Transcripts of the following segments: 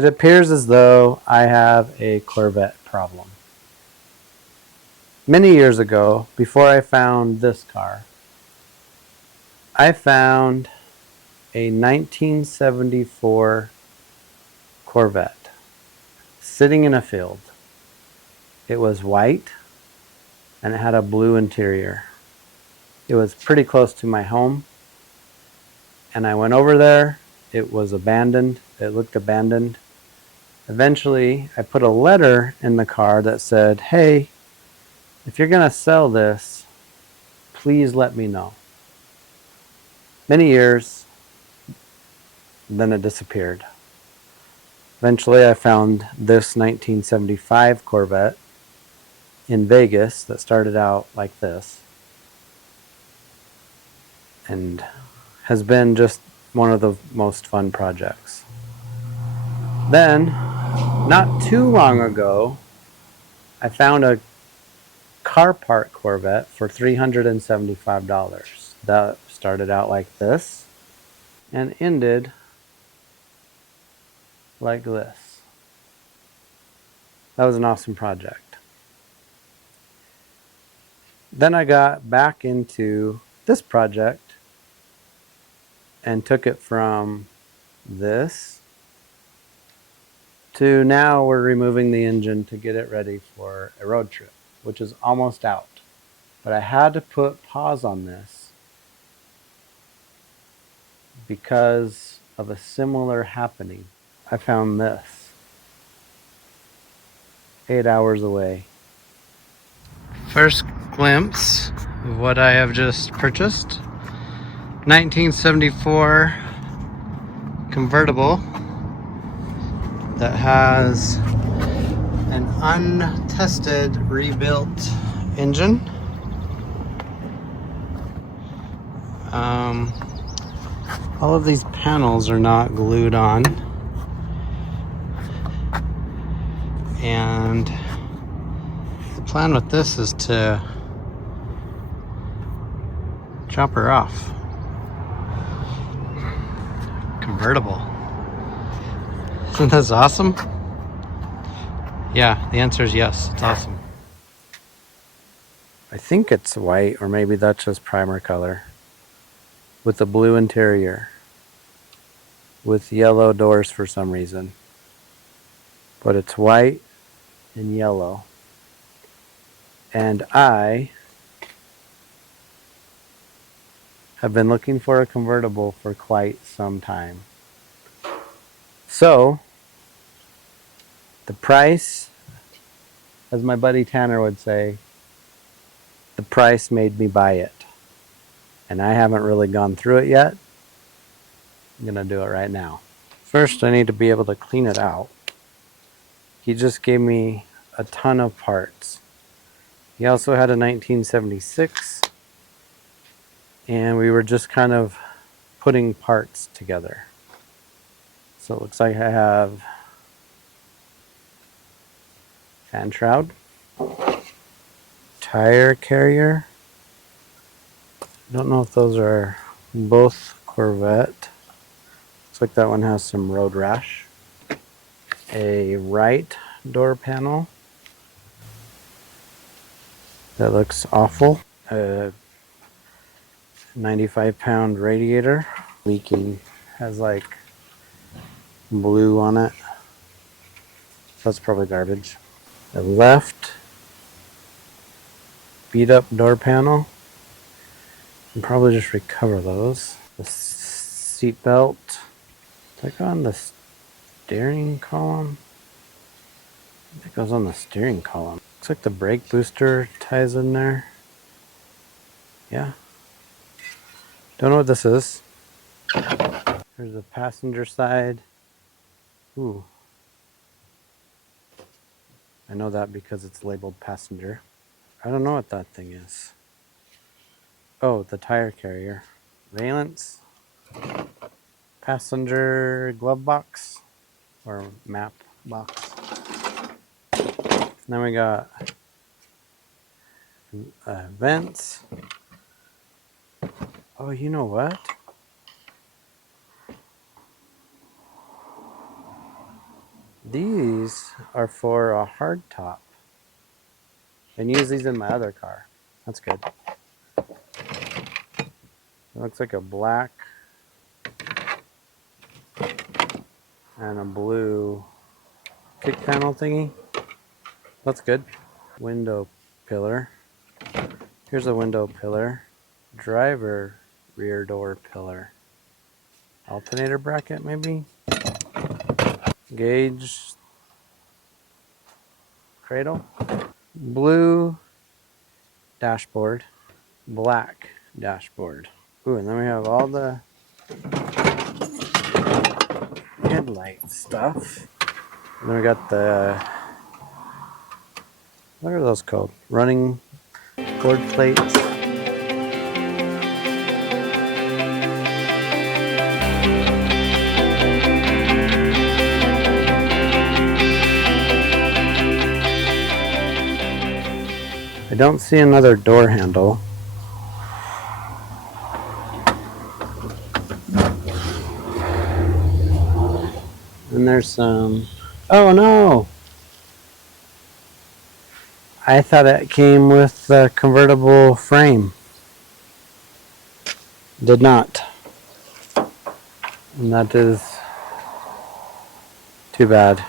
It appears as though I have a Corvette problem. Many years ago, before I found this car, I found a 1974 Corvette sitting in a field. It was white and it had a blue interior. It was pretty close to my home, and I went over there. It was abandoned. It looked abandoned. Eventually, I put a letter in the car that said, "Hey, if you're going to sell this, please let me know." Many years, then it disappeared. Eventually, I found this 1975 Corvette in Vegas that started out like this and has been just one of the most fun projects. Then, not too long ago, I found a car part Corvette for $375. That started out like this and ended like this. That was an awesome project. Then I got back into this project and took it from this to now we're removing the engine to get it ready for a road trip, which is almost out. But I had to put pause on this because of a similar happening. I found this 8 hours away. First glimpse of what I have just purchased. 1974 convertible that has an untested rebuilt engine. All of these panels are not glued on, and the plan with this is to chop her off. Convertible. Isn't this awesome? Yeah, the answer is yes, it's awesome. I think it's white, or maybe that's just primer color, with a blue interior, with yellow doors for some reason. But it's white and yellow. And I have been looking for a convertible for quite some time. So, the price, as my buddy Tanner would say, the price made me buy it. And I haven't really gone through it yet. I'm gonna do it right now. First, I need to be able to clean it out. He just gave me a ton of parts. He also had a 1976, and we were just kind of putting parts together. So it looks like I have fan shroud, tire carrier. I don't know if those are both Corvette. Looks like that one has some road rash. A right door panel. That looks awful. A 95-pound radiator. Leaking. Has like blue on it. That's probably garbage. The left beat up door panel. And probably just recover those. The seat belt. Like on the steering column. It goes on the steering column. Looks like the brake booster ties in there. Yeah. Don't know what this is. There's the passenger side. Ooh. I know that because it's labeled passenger. I don't know what that thing is. Oh, the tire carrier. Valence. Passenger glove box. Or map box. Then we got vents. Oh, you know what? These are for a hard top. And use these in my other car. That's good. It looks like a black and a blue kick panel thingy. That's good. Window pillar. Here's a window pillar. Driver rear door pillar. Alternator bracket maybe. Gauge cradle. Blue dashboard. Black dashboard. Ooh, and then we have all the headlight stuff. And then we got the, what are those called? Running board plates. I don't see another door handle. And there's some, oh no! I thought it came with the convertible frame. Did not. And that is too bad.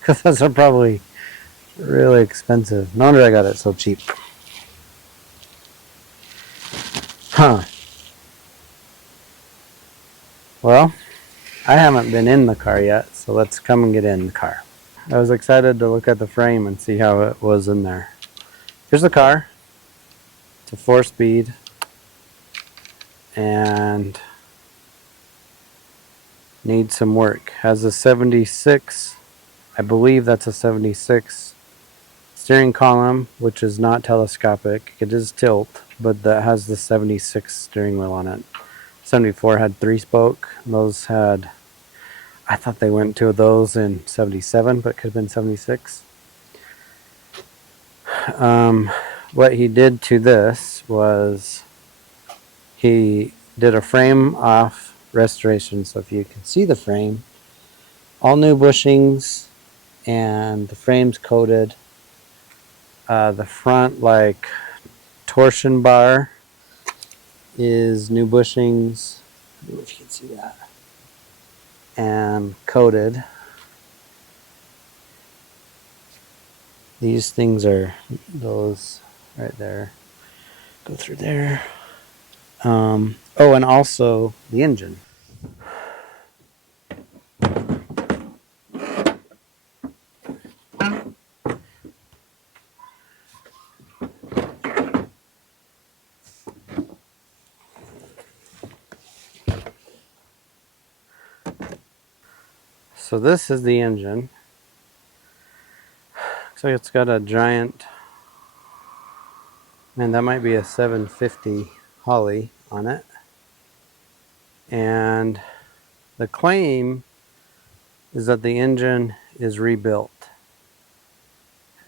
Because those are probably really expensive. No wonder I got it so cheap. Huh. Well, I haven't been in the car yet, so let's come and get in the car. I was excited to look at the frame and see how it was in there. Here's the car. It's a 4-speed. And needs some work. Has a 76, I believe that's a 76 steering column, which is not telescopic. It is tilt, but that has the 76 steering wheel on it. 74 had 3-spoke. Those had, I thought they went to those in 77, but could have been 76. What he did to this was he did a frame off restoration. So if you can see the frame, all new bushings, and the frame's coated. The front like torsion bar is new bushings. I don't know if you can see that. And coated. These things are those right there. Go through there. Oh, and also the engine. So this is the engine. Looks like it's got a giant, man, that might be a 750 Holly on it. And the claim is that the engine is rebuilt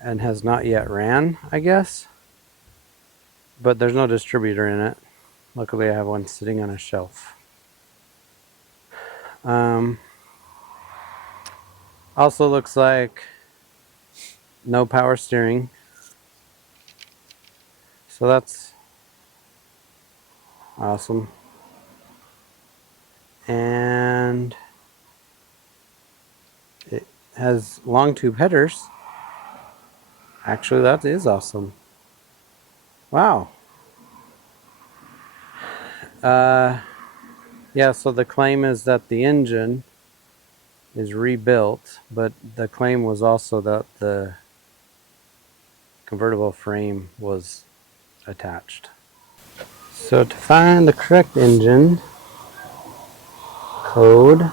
and has not yet ran, I guess. But there's no distributor in it. Luckily I have one sitting on a shelf. Also looks like no power steering. So that's awesome. And it has long tube headers. Actually, that is awesome. Wow. Yeah, so the claim is that the engine is rebuilt, but the claim was also that the convertible frame was attached. So to find the correct engine code,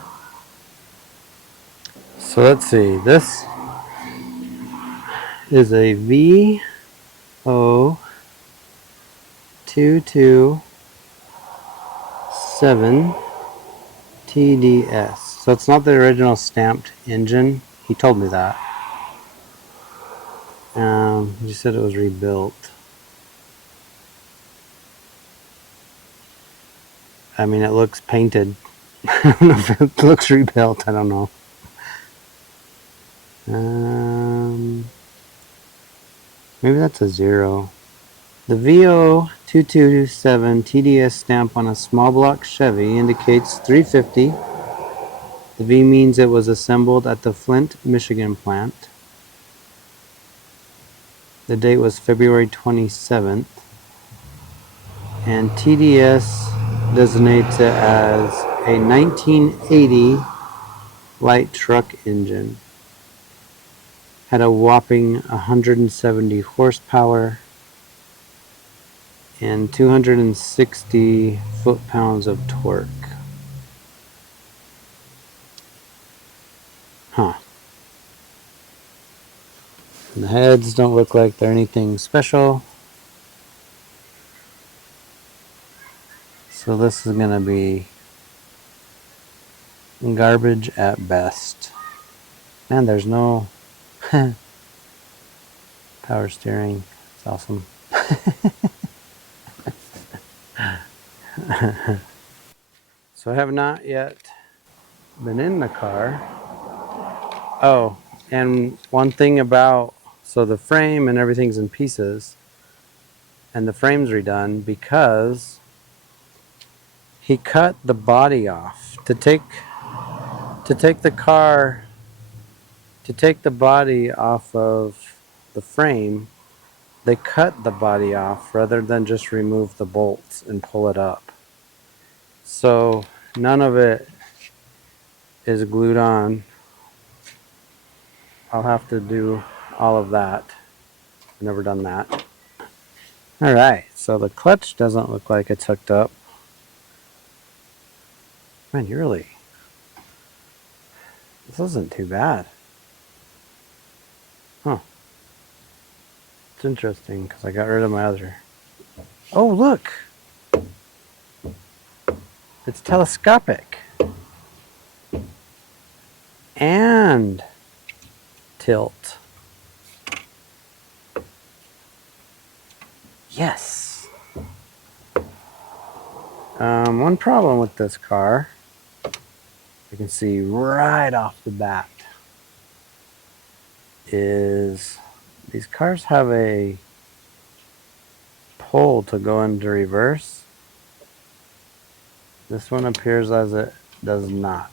so let's see, this is a V0227 TDS. So it's not the original stamped engine. He told me that. He said it was rebuilt. I mean, it looks painted. I don't know if it looks rebuilt. I don't know. Maybe that's a 0. The VO227 TDS stamp on a small block Chevy indicates 350. The V means it was assembled at the Flint, Michigan plant. The date was February 27th. And TDS designates it as a 1980 light truck engine. Had a whopping 170 horsepower and 260 foot-pounds of torque. Huh. And the heads don't look like they're anything special. So this is going to be garbage at best. Man, there's no power steering. It's awesome. So I have not yet been in the car. Oh, and one thing about, so the frame and everything's in pieces, and the frame's redone because he cut the body off to take the car, to take the body off of the frame. They cut the body off rather than just remove the bolts and pull it up. So none of it is glued on. I'll have to do all of that. I've never done that. Alright, so the clutch doesn't look like it's hooked up. Man, this isn't too bad. Huh. It's interesting because I got rid of my other. Oh, look! It's telescopic. And tilt. Yes! One problem with this car, you can see right off the bat, is these cars have a pull to go into reverse. This one appears as it does not,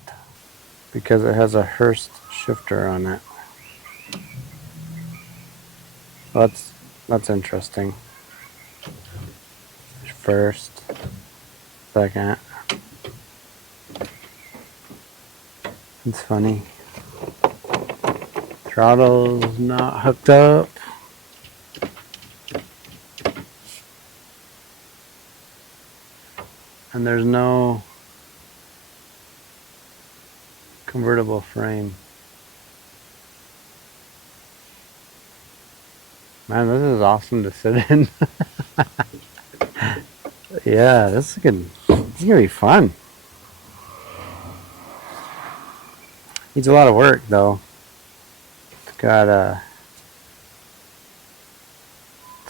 because it has a Hurst shifter on it. That's interesting. First, second. It's funny. Throttle's not hooked up. And there's no convertible frame. Man, this is awesome to sit in. Yeah, this is gonna be fun. Needs a lot of work though. It's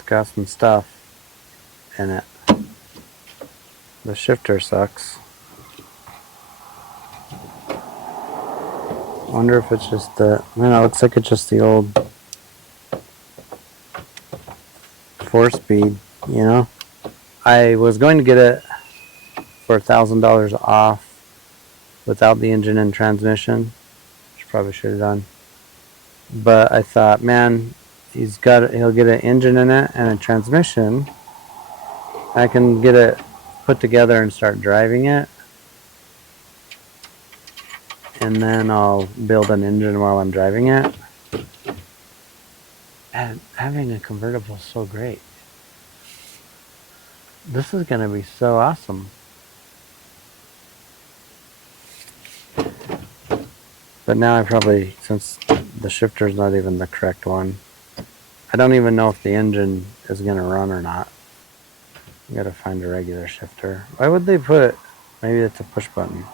got some stuff in it. The shifter sucks. I wonder if it's just it looks like it's just the old 4-speed, you know? I was going to get it for $1,000 off without the engine and transmission, which probably should have done. But I thought, man, he'll get an engine in it and a transmission. I can get it put together and start driving it. And then I'll build an engine while I'm driving it. And having a convertible is so great. This is going to be so awesome. But now I probably, since the shifter is not even the correct one, I don't even know if the engine is going to run or not. I got to find a regular shifter. Why would they put, maybe it's a push button.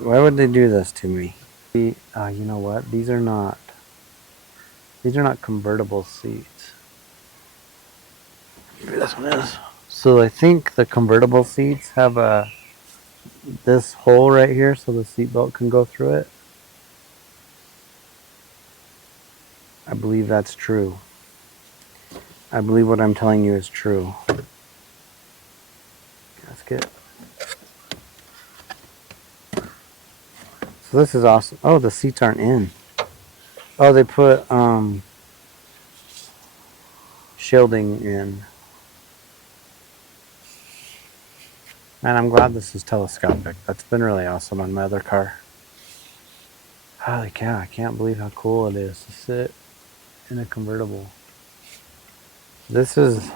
Why would they do this to me? You know what? These are not convertible seats. Maybe this one is. So I think the convertible seats have this hole right here so the seatbelt can go through it. I believe that's true. I believe what I'm telling you is true. Gasket. So this is awesome. Oh, the seats aren't in. Oh, they put shielding in. Man, I'm glad this is telescopic. That's been really awesome on my other car. Holy cow, I can't believe how cool it is to sit in a convertible. This is...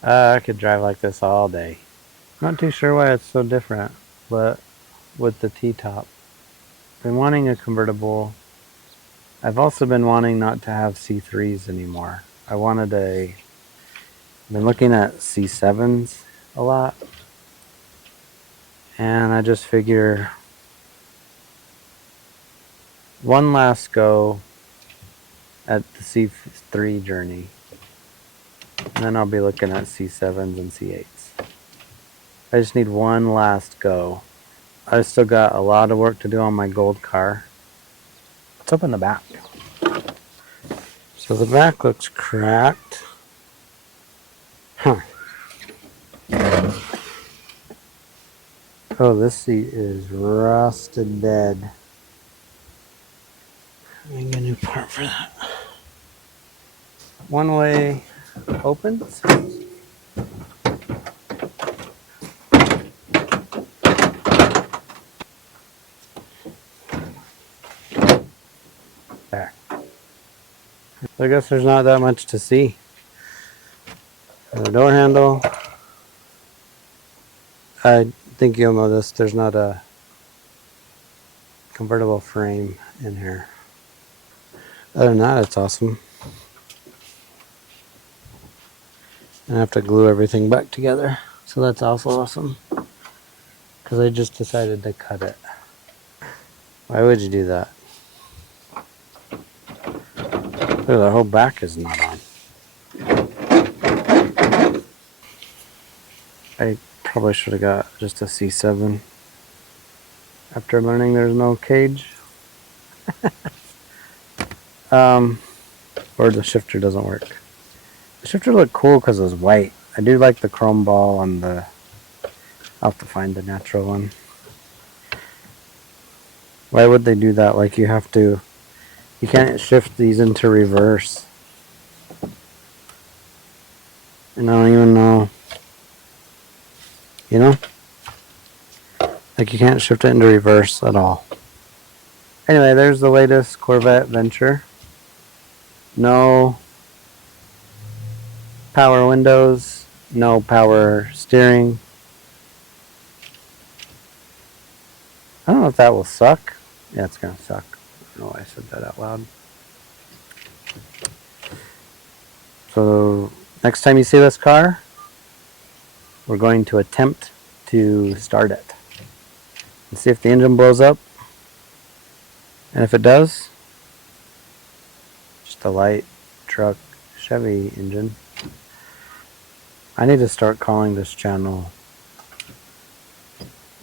I could drive like this all day. Not too sure why it's so different, but with the T-top. Been wanting a convertible. I've also been wanting not to have C3s anymore. I wanted a... Been looking at C7s a lot. And I just figure one last go at the C3 journey. And then I'll be looking at C7s and C8s. I just need one last go. I still got a lot of work to do on my gold car. Let's open the back. So the back looks cracked. Huh. Oh, this seat is rusted dead. Let me get a new part for that. One way opens. There. So I guess there's not that much to see. The door handle. I think you'll notice there's not a convertible frame in here. Other than that, it's awesome. And I have to glue everything back together. So that's also awesome. Because I just decided to cut it. Why would you do that? Look, the whole back is not on. I probably should have got just a C7 after learning there's no cage. Or the shifter doesn't work. The shifter looked cool because it was white. I do like the chrome ball on the... I'll have to find the natural one. Why would they do that? Like you have to... You can't shift these into reverse. And I don't even know... You know? Like you can't shift it into reverse at all. Anyway, there's the latest Corvette venture. No power windows, no power steering. I don't know if that will suck. Yeah, it's gonna suck. I don't know why I said that out loud. So next time you see this car, we're going to attempt to start it and see if the engine blows up. And if it does, just a light truck Chevy engine. I need to start calling this channel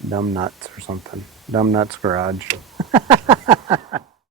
Dumb Nuts or something. Dumb Nuts Garage.